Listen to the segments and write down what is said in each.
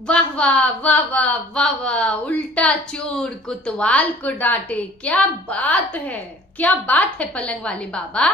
वाह वाह वाह वाह वाह वाह, उल्टा चोर कोतवाल को डांटे। क्या बात है, क्या बात है पलंग वाले बाबा।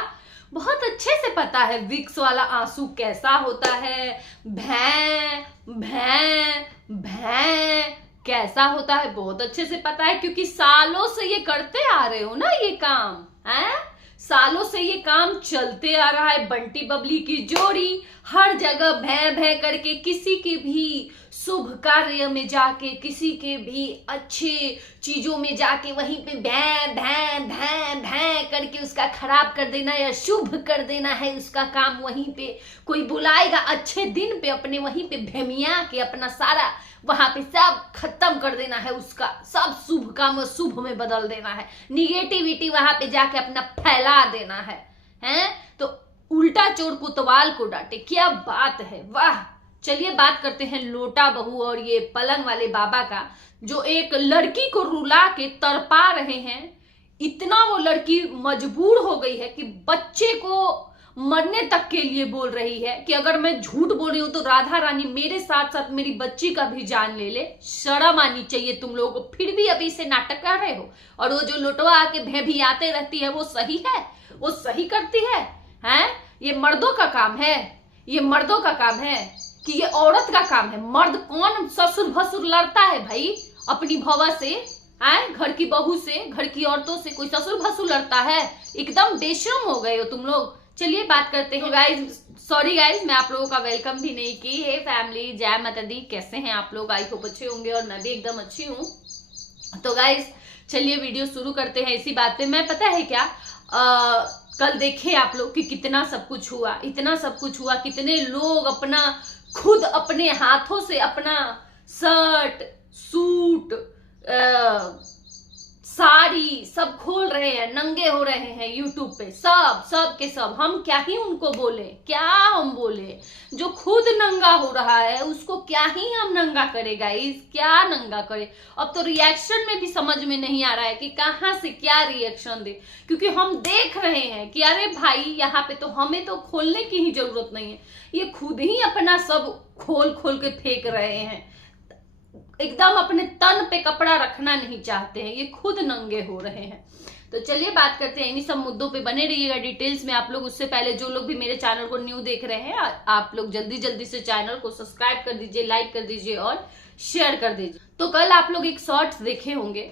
बहुत अच्छे से पता है विक्स वाला आंसू कैसा होता है, भैं भैं भैं कैसा होता है। बहुत अच्छे से पता है क्योंकि सालों से ये करते आ रहे हो ना ये काम है। सालों से ये काम चलते आ रहा है। बंटी बबली की जोड़ी हर जगह भैं भैं करके किसी की भी शुभ कार्य में जाके, किसी के भी अच्छे चीजों में जाके वहीं पे भैं भैं भैं भैं करके उसका खराब कर देना या शुभ कर देना है उसका काम। वहीं पे कोई बुलाएगा अच्छे दिन पे, अपने वहीं पे भेमिया के अपना सारा वहां पे सब खत्म कर देना है, उसका सब शुभ काम शुभ में बदल देना है, निगेटिविटी वहां पे जाके अपना फैला देना है, हैं? तो उल्टा चोर कोतवाल को डांटे, क्या बात है, वाह। चलिए बात करते हैं लोटा बहू और ये पलंग वाले बाबा का, जो एक लड़की को रुला के तड़पा रहे हैं। इतना वो लड़की मजबूर हो गई है कि बच्चे को मरने तक के लिए बोल रही है कि अगर मैं झूठ बोल रही हूं तो राधा रानी मेरे साथ साथ मेरी बच्ची का भी जान ले ले। शर्म आनी चाहिए तुम लोगों को, फिर भी अभी से नाटक कर रहे हो। और वो जो लोटवा आके भेभियाते रहती है वो सही है, वो सही करती है, हैं? ये मर्दों का काम है, ये मर्दों का काम है कि ये औरत का काम है। मर्द कौन ससुर भसुर लड़ता है भाई अपनी भवा से, आए घर की बहू से, घर की औरतों से कोई ससुर भसुर लड़ता है? एकदम बेशरम हो गए हो तुम लोग। चलिए बात करते हैं गाइज। सॉरी गाइज, मैं आप लोगों का वेलकम भी नहीं की है। फैमिली जय माता दी, कैसे हैं आप लोग? आई होप अच्छे होंगे और मैं भी एकदम अच्छी हूँ। तो गाइज चलिए वीडियो शुरू करते हैं इसी बात पे। मैं पता है क्या, कल देखे आप लोग कि कितना सब कुछ हुआ, इतना सब कुछ हुआ, कितने लोग अपना खुद अपने हाथों से अपना शर्ट सूट साड़ी सब खोल रहे हैं, नंगे हो रहे हैं यूट्यूब पे, सब के सब। हम क्या ही उनको बोले, क्या हम बोले? जो खुद नंगा हो रहा है उसको क्या ही हम नंगा करे गाइस, क्या नंगा करे? अब तो रिएक्शन में भी समझ में नहीं आ रहा है कि कहाँ से क्या रिएक्शन दे, क्योंकि हम देख रहे हैं कि अरे भाई यहाँ पे तो हमें तो खोलने की ही जरूरत नहीं है, ये खुद ही अपना सब खोल खोल के फेंक रहे हैं। एकदम अपने तन पे कपड़ा रखना नहीं चाहते हैं, ये खुद नंगे हो रहे हैं। तो चलिए बात करते हैं इन्हीं सब मुद्दों पे, बने रहिएगा डिटेल्स में आप लोग। उससे पहले जो लोग भी मेरे चैनल को न्यू देख रहे हैं, आप लोग जल्दी जल्दी से चैनल को सब्सक्राइब कर दीजिए, लाइक कर दीजिए और शेयर कर दीजिए। तो कल आप लोग एक शॉर्ट्स देखे होंगे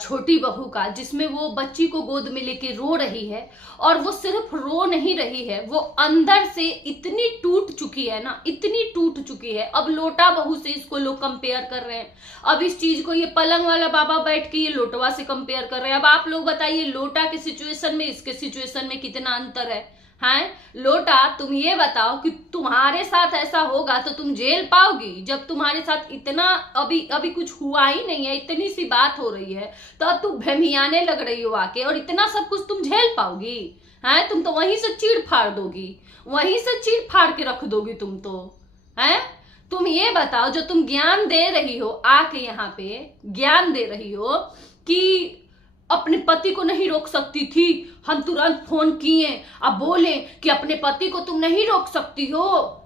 छोटी बहू का, जिसमें वो बच्ची को गोद में लेके रो रही है। और वो सिर्फ रो नहीं रही है, वो अंदर से इतनी टूट चुकी है ना, इतनी टूट चुकी है। अब लोटा बहू से इसको लोग कंपेयर कर रहे हैं। अब इस चीज को ये पलंग वाला बाबा बैठ के ये लोटवा से कंपेयर कर रहे हैं। अब आप लोग बताइए लोटा के सिचुएशन में इसके सिचुएशन में कितना अंतर है? हैं लोटा, तुम ये बताओ कि तुम्हारे साथ ऐसा होगा तो तुम झेल पाओगी? जब तुम्हारे साथ इतना अभी कुछ हुआ ही नहीं है, इतनी सी बात हो रही है, तो अब तुम भेमियाने लग रही हो आके, और इतना सब कुछ तुम झेल पाओगी? हैं तुम तो वहीं से चीड़ फाड़ दोगी, वहीं से चीड़ फाड़ के रख दोगी तुम तो। हैं तुम ये बताओ, जो तुम ज्ञान दे रही हो आके यहाँ पे, ज्ञान दे रही हो कि अपने पति को नहीं रोक सकती थी, हम तुरंत फोन किए, अब बोले कि अपने पति को तुम नहीं रोक सकती हो।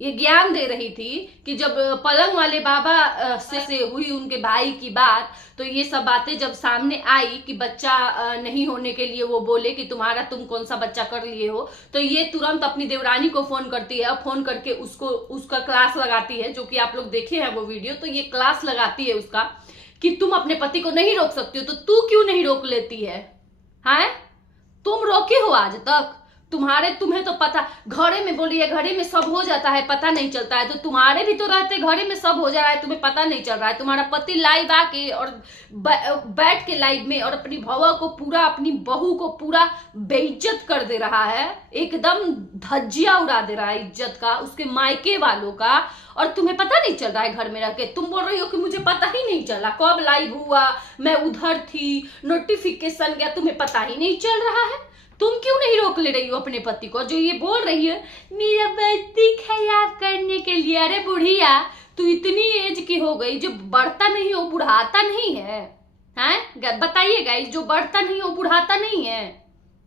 ये ज्ञान दे रही थी कि जब पलंग वाले बाबा से हुई उनके भाई की बात, तो ये सब बातें जब सामने आई कि बच्चा नहीं होने के लिए वो बोले कि तुम कौन सा बच्चा कर लिए हो, तो ये तुरंत अपनी देवरानी को फोन करती है, फोन करके उसका क्लास लगाती है, जो कि आप लोग देखे हैं वो वीडियो। तो ये क्लास लगाती है उसका कि तुम अपने पति को नहीं रोक सकती हो, तो तू क्यों नहीं रोक लेती है? हैं तुम रोके हो आज तक? तुम्हें तो पता, घरे में बोली है, घरे में सब हो जाता है, पता नहीं चलता है। तो तुम्हारे भी तो रहते घरे में सब हो जा रहा है, तुम्हें पता नहीं चल रहा है। तुम्हारा पति लाइव आके और बैठ के लाइव में और अपनी भवा को पूरा, अपनी बहू को पूरा बेइज्जत कर दे रहा है, एकदम धज्जिया उड़ा दे रहा है इज्जत का, उसके मायके वालों का। और तुम्हें पता नहीं चल रहा है घर में रह के? तुम बोल रही हो कि मुझे पता ही नहीं चला, कब लाइव हुआ, मैं उधर थी, नोटिफिकेशन गया, तुम्हें पता ही नहीं चल रहा है। तुम क्यों नहीं रोक ले रही हो अपने पति को? जो ये बोल रही है मेरा पति खराब करने के लिए, अरे बुढ़िया तू इतनी एज की हो गई, जो बढ़ता नहीं हो बुढ़ाता नहीं है? हैं बताइए गाइस, जो बढ़ता नहीं हो बुढ़ाता नहीं है?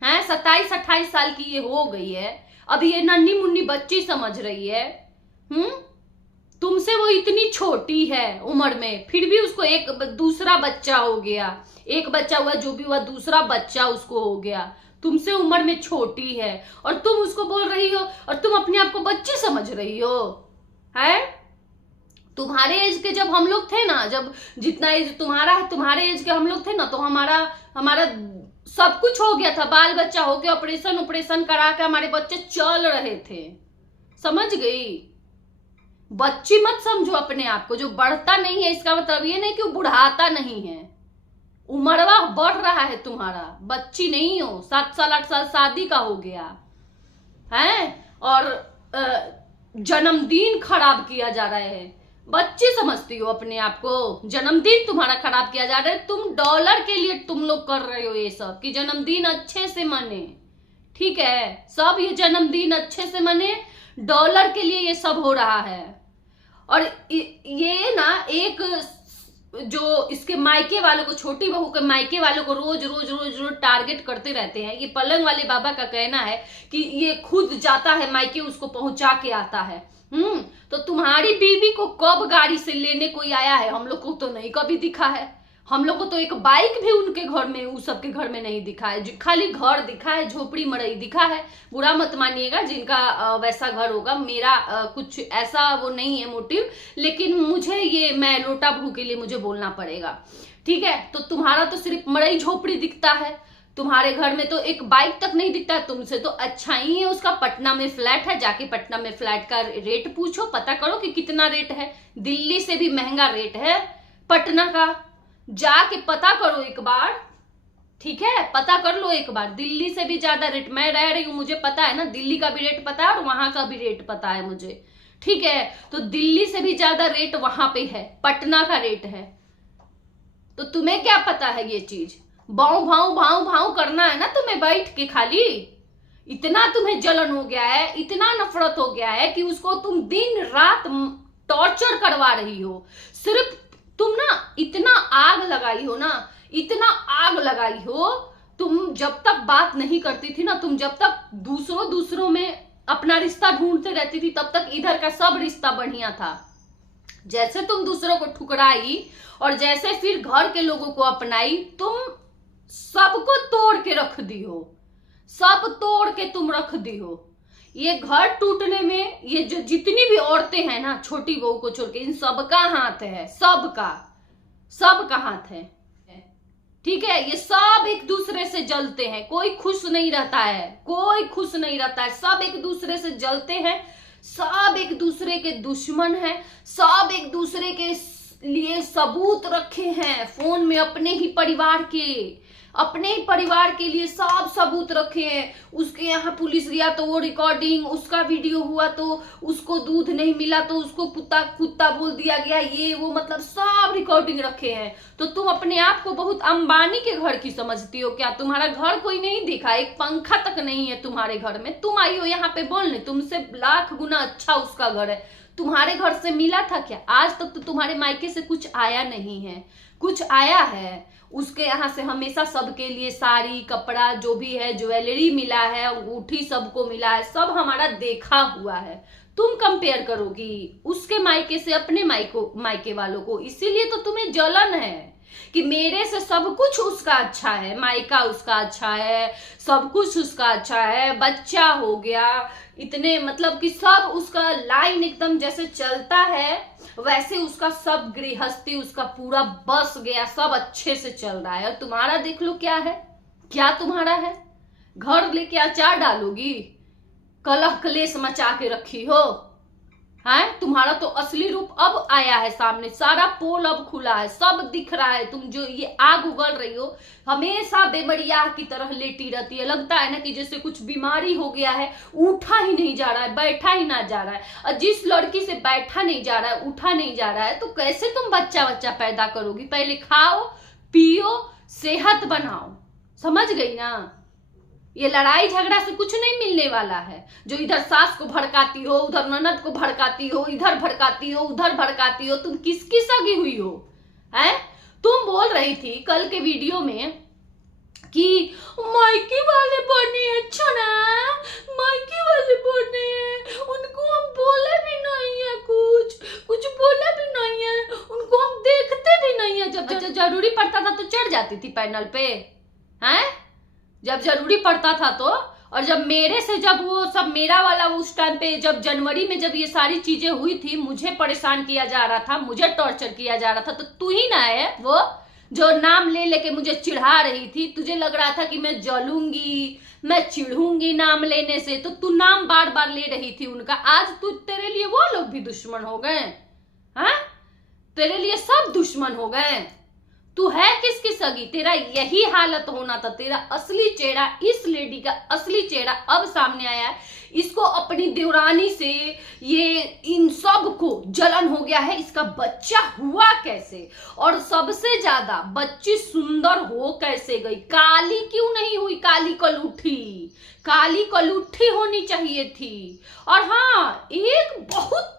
हैं 27-28 साल की ये हो गई है, अभी ये नन्ही मुन्नी बच्ची समझ रही है। तुमसे वो इतनी छोटी है उम्र में, फिर भी उसको एक दूसरा बच्चा हो गया, एक बच्चा हुआ जो भी हुआ, दूसरा बच्चा उसको हो गया, तुमसे उम्र में छोटी है और तुम उसको बोल रही हो और तुम अपने आप को बच्ची समझ रही हो। है तुम्हारे एज के जब हम लोग थे ना, जब जितना एज तुम्हारा है, तुम्हारे एज के हम लोग थे ना, तो हमारा सब कुछ हो गया था, बाल बच्चा हो गया, ऑपरेशन करा के हमारे बच्चे चल रहे थे। समझ गई? बच्ची मत समझो अपने आप को। जो बढ़ता नहीं है इसका मतलब ये नहीं कि वो बुढ़ाता नहीं है, उम्रवा बढ़ रहा है तुम्हारा, बच्ची नहीं हो। 7 साल 8 साल शादी का हो गया है और जन्मदिन खराब किया जा रहा है। बच्ची समझती हो अपने आप को? जन्मदिन तुम्हारा खराब किया जा रहा है। तुम डॉलर के लिए तुम लोग कर रहे हो ये सब कि जन्मदिन अच्छे से मने, ठीक है? सब ये जन्मदिन अच्छे से मने, डॉलर के लिए ये सब हो रहा है। और ये ना एक जो इसके मायके वालों को, छोटी बहू के मायके वालों को रोज रोज रोज रोज टारगेट करते रहते हैं। ये पलंग वाले बाबा का कहना है कि ये खुद जाता है मायके, उसको पहुंचा के आता है। तो तुम्हारी बीवी को कब गाड़ी से लेने कोई आया है? हम लोग को तो नहीं कभी दिखा है। हम लोग को तो एक बाइक भी उनके घर में, उस सबके घर में नहीं दिखा है। खाली घर दिखा है, झोपड़ी मड़ई दिखा है। बुरा मत मानिएगा जिनका वैसा घर होगा, मेरा कुछ ऐसा वो नहीं है मोटिव, लेकिन मुझे ये, मैं लोटा बहू के लिए मुझे बोलना पड़ेगा, ठीक है? तो तुम्हारा तो सिर्फ मड़ई झोपड़ी दिखता है, तुम्हारे घर में तो एक बाइक तक नहीं दिखता है। तुमसे तो अच्छा ही है उसका पटना में फ्लैट है। जाके पटना में फ्लैट का रेट पूछो, पता करो कि कितना रेट है। दिल्ली से भी महंगा रेट है पटना का, जाके पता करो एक बार, ठीक है? पता कर लो एक बार, दिल्ली से भी ज्यादा रेट। मैं रह रही हूं, मुझे पता है ना, दिल्ली का भी रेट पता है और वहां का भी रेट पता है मुझे, ठीक है? तो दिल्ली से भी ज्यादा रेट वहां पे है, पटना का रेट है। तो तुम्हें क्या पता है ये चीज? भाव भाव भाव भाव करना है ना तुम्हें बैठ के खाली। इतना तुम्हें जलन हो गया है, इतना नफरत हो गया है कि उसको तुम दिन रात टॉर्चर करवा रही हो। सिर्फ तुम ना इतना आग लगाई हो ना, इतना आग लगाई हो। तुम जब तक बात नहीं करती थी ना, तुम जब तक दूसरों में अपना रिश्ता ढूंढते रहती थी, तब तक इधर का सब रिश्ता बढ़िया था। जैसे तुम दूसरों को ठुकराई और जैसे फिर घर के लोगों को अपनाई, तुम सबको तोड़ के रख दी हो, सब तोड़ के तुम रख दी हो। ये घर टूटने में ये जो जितनी भी औरतें हैं ना, छोटी बहू को छोड़ के, इन सबका हाथ है, सबका हाथ है, ठीक है? ये सब एक दूसरे से जलते हैं, कोई खुश नहीं रहता है, कोई खुश नहीं रहता है। सब एक दूसरे से जलते हैं, सब एक दूसरे के दुश्मन हैं, सब एक दूसरे के लिए सबूत रखे हैं फोन में, अपने ही परिवार के लिए सब सबूत रखे हैं। उसके यहाँ पुलिस गया तो वो रिकॉर्डिंग, उसका वीडियो हुआ तो उसको दूध नहीं मिला तो उसको कुत्ता बोल दिया गया, ये वो, मतलब सब रिकॉर्डिंग रखे हैं। तो तुम अपने आप को बहुत अंबानी के घर की समझती हो क्या? तुम्हारा घर कोई नहीं दिखा, एक पंखा तक नहीं है तुम्हारे घर में। तुम आई हो यहाँ पे बोलने, तुमसे लाख गुना अच्छा उसका घर है। तुम्हारे घर से मिला था क्या? आज तक तो तुम्हारे मायके से कुछ आया नहीं है। कुछ आया है उसके यहाँ से हमेशा सबके लिए साड़ी कपड़ा जो भी है, ज्वेलरी मिला है, अंगूठी सबको मिला है, सब हमारा देखा हुआ है। तुम कंपेयर करोगी उसके मायके से अपने मायके वालों को, इसीलिए तो तुम्हें जलन है कि मेरे से सब कुछ उसका अच्छा है, मायका उसका अच्छा है, सब कुछ उसका अच्छा है, बच्चा हो गया, इतने मतलब कि सब उसका लाइन एकदम जैसे चलता है वैसे उसका सब गृहस्थी उसका पूरा बस गया, सब अच्छे से चल रहा है। और तुम्हारा देख लो क्या है, क्या तुम्हारा है? घर लेके अचार डालोगी, कलह क्लेश मचा के रखी हो। है तुम्हारा तो असली रूप अब आया है सामने, सारा पोल अब खुला है, सब दिख रहा है। तुम जो ये आग उगल रही हो, हमेशा बेमरिया की तरह लेटी रहती है, लगता है ना कि जैसे कुछ बीमारी हो गया है, उठा ही नहीं जा रहा है, बैठा ही ना जा रहा है। और जिस लड़की से बैठा नहीं जा रहा है, उठा नहीं जा रहा है, तो कैसे तुम बच्चा पैदा करोगी? पहले खाओ पियो, सेहत बनाओ, समझ गई ना? ये लड़ाई झगड़ा से कुछ नहीं मिलने वाला है। जो इधर सास को भड़काती हो, उधर ननद को भड़काती हो, इधर भड़काती हो, उधर भड़काती हो, तुम किसकी सगी हुई हो? हैं? तुम बोल रही थी कल के वीडियो में कि मायके वाले बने अच्छा ना, मायके वाले बने हैं, उनको हम बोले भी नहीं है, कुछ बोले भी नहीं है, उनको हम देखते भी नहीं है। जब जरूरी पड़ता था तो चढ़ जाती थी पैनल पे, हैं? जब जरूरी पड़ता था तो। और जब मेरे से जब वो सब मेरा वाला उस टाइम पे जब जनवरी में जब ये सारी चीजें हुई थी, मुझे परेशान किया जा रहा था, मुझे टॉर्चर किया जा रहा था, तो तू ही ना है वो जो नाम ले लेके मुझे चिढ़ा रही थी। तुझे लग रहा था कि मैं जलूंगी, मैं चिढ़ूंगी नाम लेने से, तो तू नाम बार बार ले रही थी उनका। आज तेरे लिए वो लोग भी दुश्मन हो गए, हाँ? तेरे लिए सब दुश्मन हो गए। तू है किसकी सगी? तेरा यही हालत होना था। तेरा असली चेहरा, इस लेडी का असली चेहरा अब सामने आया है। इसको अपनी देवरानी से ये इन सब को जलन हो गया है। इसका बच्चा हुआ कैसे, और सबसे ज्यादा बच्ची सुंदर हो कैसे गई? काली क्यों नहीं हुई? काली कलूठी होनी चाहिए थी। और हाँ, एक बहुत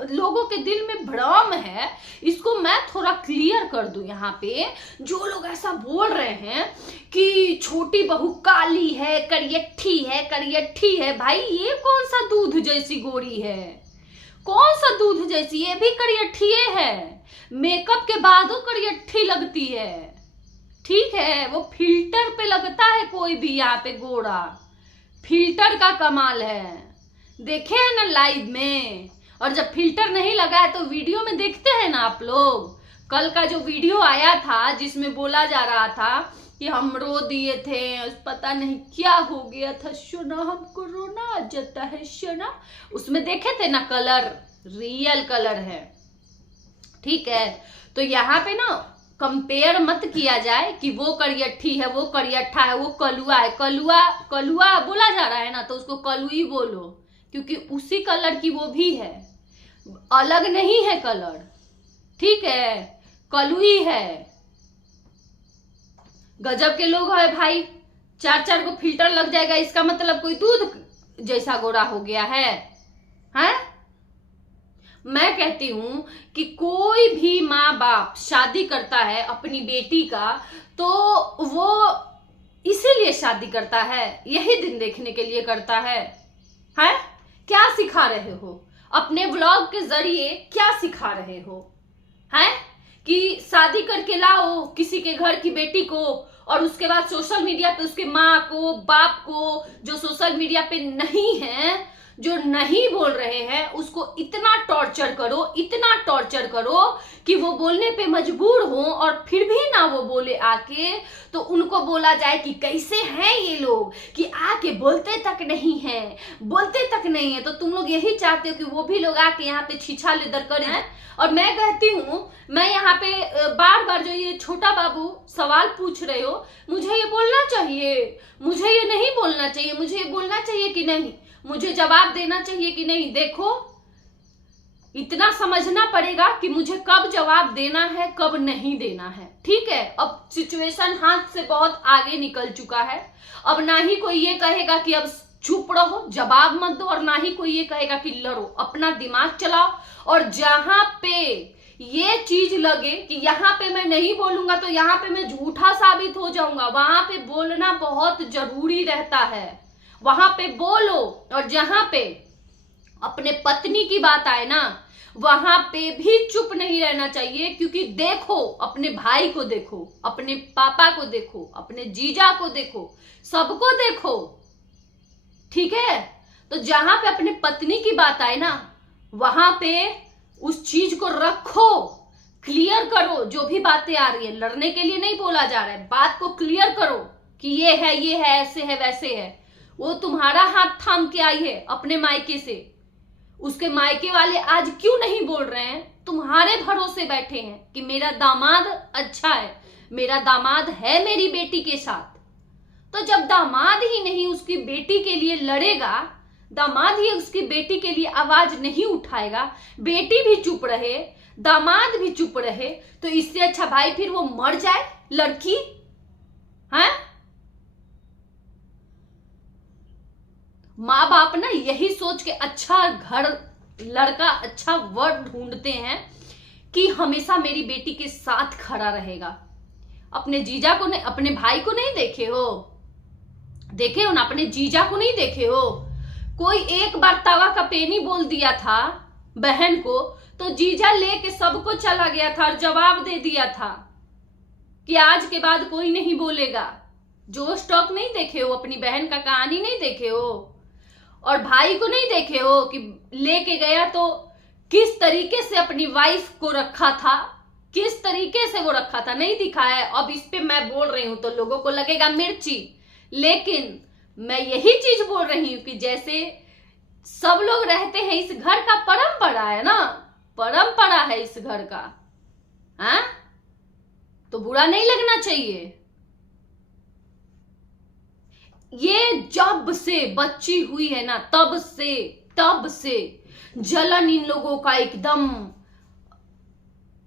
लोगों के दिल में भ्रम है, इसको मैं थोड़ा क्लियर कर दूं यहाँ पे। जो लोग ऐसा बोल रहे हैं कि छोटी बहू काली है, करियठी है, भाई ये कौन सा दूध जैसी गोरी है? कौन सा दूध जैसी? ये भी करियठी है, मेकअप के बाद वो करियठी लगती है, ठीक है? वो फिल्टर पे लगता है कोई भी यहाँ पे गोरा, फिल्टर का कमाल है। देखे है ना लाइव में, और जब फिल्टर नहीं लगा है तो वीडियो में देखते हैं ना आप लोग। कल का जो वीडियो आया था जिसमें बोला जा रहा था कि हम रो दिए थे, पता नहीं क्या हो गया था शोना, हमको रोना आ जाता है शोना, उसमें देखे थे ना, कलर रियल कलर है, ठीक है? तो यहाँ पे ना कंपेयर मत किया जाए कि वो करियठी है, वो करियठा है, वो कलुआ है। कलुआ बोला जा रहा है ना, तो उसको कलुई बोलो, क्योंकि उसी कलर की वो भी है, अलग नहीं है कलर, ठीक है? कलुई है। गजब के लोग है भाई, 4 को फिल्टर लग जाएगा, इसका मतलब कोई दूध जैसा गोरा हो गया है, हैं? मैं कहती हूं कि कोई भी माँ बाप शादी करता है अपनी बेटी का, तो वो इसीलिए शादी करता है, यही दिन देखने के लिए करता है, हैं? क्या सिखा रहे हो अपने व्लॉग के जरिए? क्या सिखा रहे हो, हैं? कि शादी करके लाओ किसी के घर की बेटी को, और उसके बाद सोशल मीडिया पे उसके माँ को, बाप को, जो सोशल मीडिया पे नहीं है, जो नहीं बोल रहे हैं, उसको इतना टॉर्चर करो कि वो बोलने पे मजबूर हो, और फिर भी ना वो बोले आके, तो उनको बोला जाए कि कैसे हैं ये लोग कि आके बोलते तक नहीं है। तो तुम लोग यही चाहते हो कि वो भी लोग आके यहाँ पे छीछा लेदर करें। और मैं कहती हूँ, मैं यहाँ पे बार बार जो ये छोटा बाबू सवाल पूछ रहे हो, मुझे ये बोलना चाहिए, मुझे ये नहीं बोलना चाहिए, मुझे ये बोलना चाहिए कि नहीं, मुझे जवाब देना चाहिए कि नहीं? देखो, इतना समझना पड़ेगा कि मुझे कब जवाब देना है, कब नहीं देना है, ठीक है? अब सिचुएशन हाथ से बहुत आगे निकल चुका है। अब ना ही कोई ये कहेगा कि अब चुप रहो, जवाब मत दो, और ना ही कोई ये कहेगा कि लड़ो। अपना दिमाग चलाओ, और जहां पे ये चीज लगे कि यहाँ पे मैं नहीं बोलूंगा तो यहाँ पे मैं झूठा साबित हो जाऊंगा, वहां पे बोलना बहुत जरूरी रहता है, वहां पे बोलो। और जहां पे अपने पत्नी की बात आए ना, वहां पे भी चुप नहीं रहना चाहिए, क्योंकि देखो, अपने भाई को देखो, अपने पापा को देखो, अपने जीजा को देखो, सबको देखो, ठीक है? तो जहां पे अपने पत्नी की बात आए ना, वहां पे उस चीज को रखो, क्लियर करो। जो भी बातें आ रही है, लड़ने के लिए नहीं बोला जा रहा है, बात को क्लियर करो कि ये है, ऐसे है, वैसे है। वो तुम्हारा हाथ थाम के आई है अपने मायके से, उसके मायके वाले आज क्यों नहीं बोल रहे हैं? तुम्हारे भरोसे बैठे हैं कि मेरा दामाद अच्छा है, मेरा दामाद है मेरी बेटी के साथ। तो जब दामाद ही नहीं उसकी बेटी के लिए लड़ेगा, दामाद ही उसकी बेटी के लिए आवाज नहीं उठाएगा, बेटी भी चुप रहे, दामाद भी चुप रहे, तो इससे अच्छा भाई फिर वो मर जाए लड़की, हैं? माँ बाप ना यही सोच के अच्छा घर, लड़का, अच्छा वर ढूंढते हैं कि हमेशा मेरी बेटी के साथ खड़ा रहेगा, अपने जीजा को नहीं, अपने भाई को नहीं देखे हो? देखे हो ना, अपने जीजा को नहीं देखे हो? कोई एक बार तवा का पेनी बोल दिया था बहन को तो जीजा लेके सबको चला गया था और जवाब दे दिया था कि आज के बाद कोई नहीं बोलेगा। जो स्टॉक नहीं देखे हो, अपनी बहन का कहानी नहीं देखे हो, और भाई को नहीं देखे हो कि लेके गया तो किस तरीके से अपनी वाइफ को रखा था, किस तरीके से वो रखा था, नहीं दिखाया है। अब इस पे मैं बोल रही हूं तो लोगों को लगेगा मिर्ची, लेकिन मैं यही चीज बोल रही हूं कि जैसे सब लोग रहते हैं, इस घर का परंपरा है ना, परंपरा है इस घर का, हाँ, तो बुरा नहीं लगना चाहिए। ये जब से बच्ची हुई है ना, तब से जलन इन लोगों का एकदम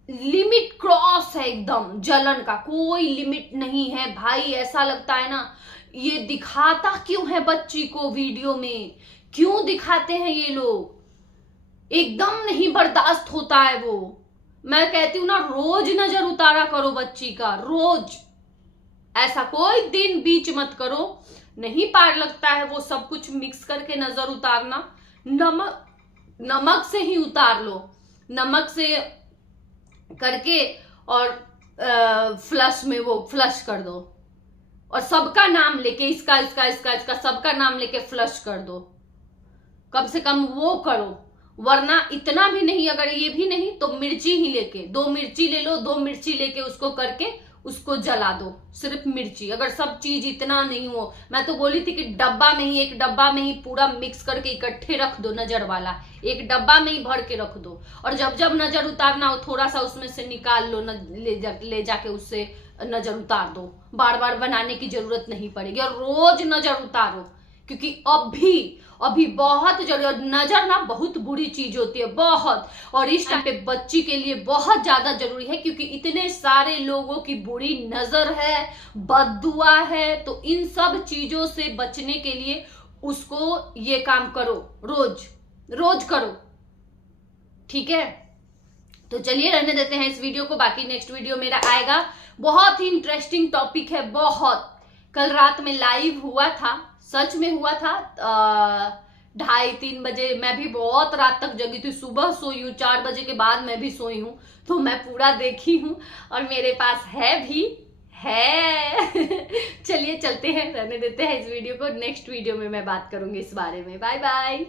लिमिट क्रॉस है, एकदम जलन का कोई लिमिट नहीं है भाई। ऐसा लगता है ना, ये दिखाता क्यों है बच्ची को वीडियो में, क्यों दिखाते हैं ये लोग, एकदम नहीं बर्दाश्त होता है वो। मैं कहती हूं ना, रोज नजर उतारा करो बच्ची का, रोज, ऐसा कोई दिन बीच मत करो। नहीं पार लगता है वो सब कुछ मिक्स करके नजर उतारना, नमक से ही उतार लो, नमक से करके और फ्लश में वो फ्लश कर दो, और सबका नाम लेके इसका सबका नाम लेके फ्लश कर दो, कम से कम वो करो। वरना इतना भी नहीं, अगर ये भी नहीं तो मिर्ची ही लेके, 2 मिर्ची ले लो, 2 मिर्ची लेके उसको करके उसको जला दो, सिर्फ मिर्ची। अगर सब चीज इतना नहीं हो, मैं तो बोली थी कि डब्बा में ही, एक डब्बा में ही पूरा मिक्स करके इकट्ठे रख दो, नजर वाला एक डब्बा में ही भर के रख दो, और जब जब नजर उतारना हो थोड़ा सा उसमें से निकाल लो, ले जाके उससे नजर उतार दो। बार बार बनाने की जरूरत नहीं पड़ेगी, और रोज नजर उतारो, क्योंकि अभी बहुत जरूरी, नजर ना बहुत बुरी चीज होती है, बहुत, और इस टाइम पे बच्ची के लिए बहुत ज्यादा जरूरी है, क्योंकि इतने सारे लोगों की बुरी नजर है, बद्दुआ है। तो इन सब चीजों से बचने के लिए उसको ये काम करो, रोज करो, ठीक है। तो चलिए रहने देते हैं इस वीडियो को, बाकी नेक्स्ट वीडियो मेरा आएगा। बहुत ही इंटरेस्टिंग टॉपिक है, बहुत। कल रात में लाइव हुआ था, सच में हुआ था, 2:30-3 बजे। मैं भी बहुत रात तक जगी थी, सुबह सोई हूँ, 4 बजे के बाद मैं भी सोई हूँ, तो मैं पूरा देखी हूँ और मेरे पास है भी है। चलिए चलते हैं, रहने देते हैं इस वीडियो को, नेक्स्ट वीडियो में मैं बात करूंगी इस बारे में। Bye bye.